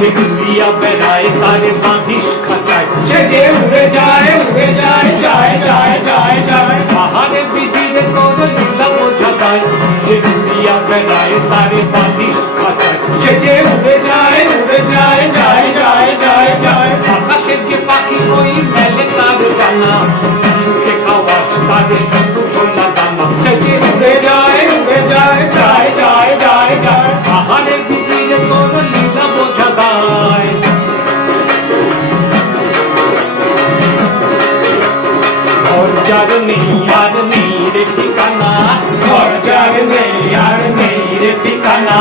যে উড়িয়া বেড়ায় তারে বাঁধিস খাঁচায়, সে যে উড়ে যায় যায় যায় যায় যায়। পাহাড়ে বিধিরে তোর লীলা বোঝা যায়, যে উড়িয়া বেড়ায় তারে বাঁধিস খাঁচায়, সে যে উড়ে যায় যায় যায় যায় যায়। আকাশে যে পাখি ওই মেলে তার ডানা, সুখে খাওয়াস তারে শুধু ছোলা দানা, সে যে উড়ে যায় যায় যায় যায় যায়। পাহাড়ে বিধিরে তোর লীলা বোঝা যায়। ঘর যার নেই আর নেই রে ঠিকানা, ঘর যার নেই আর নেই রে ঠিকানা,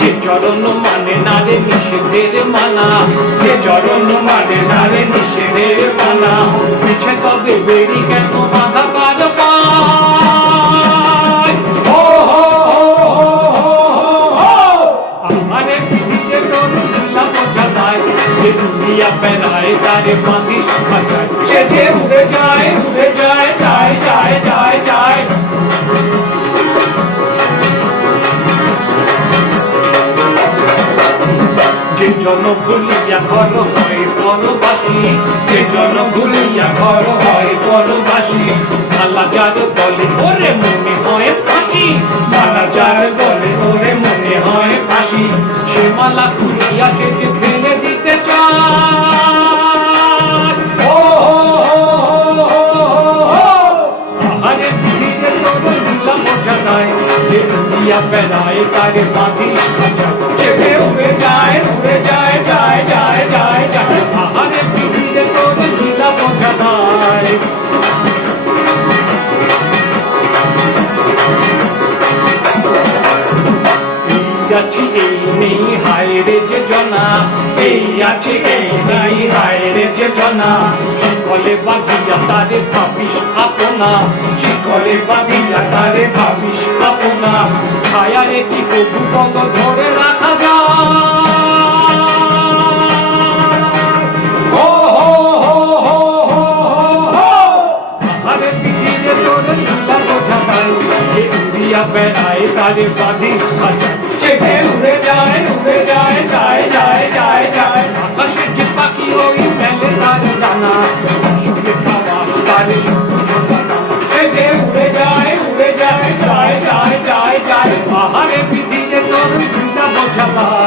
যে চরণ মানে না রে নিষেধের মানা, যে চরণ মানে না রে নিষেধের মানা। পিছে তবে বেরি কেন বাধা কার পায়, হো হো হো হো হো। আমারে পিছে তোর লীলা বোঝা যায়, যে দুনিয়া পেরায় তারে বাঁধিস খাঁচায়, সে যে উড়ে যায় যায় যায় যায় যায়। যে জন ভুলিয়া ঘর হয় পরবাসী, যে জন ভুলিয়া ঘর হয় পরবাসী, আল্লাহ যার বলে ওরে মনে হয় ফাঁসি, মালা যার বলে ওরে মনে হয় ফাঁসি, সে মালা খুলিয়া সে যে ফেলে দিতে চায়। ও আহারে ধীরে তোর লীলা বোঝা যায়, যে দুনিয়া পেরায় তারে বাঁধিস খাঁচায়, সে যে উড়ে যায় যায় যায় যায় যায়। আহারে ধীরে তোর লীলা বোঝা যায়। এই আছি এই নেই হায় রে যে জনা, এই আছে এই নাই হায় রে যে জনা, শিকলে বাঁধিয়া তারে ভাবিস আপনা, শিকলে বাঁধিয়া তারে ভাবিস আপনা। ছায়া রে কি কবু বন্ধ ধরে রাখা যায়। ও হো হো হো হো হো। আরে পিঠিরে তোর লীলা বোঝা যায়, যে উড়িয়া বেড়ায় তারে বাঁধিস খাঁচায়, সে যে উড়ে যায় যায় যায় যায় যায়। আকাশে যে পাখি ওই মেলে তার ডানা, সুখে খাওয়াস তারে শুধু ছোলা দানা, সে যে উড়ে যায় যায় যায় যায় যায়। পাহাড়ে পিঠিরে তোর লীলা বোঝা যায়।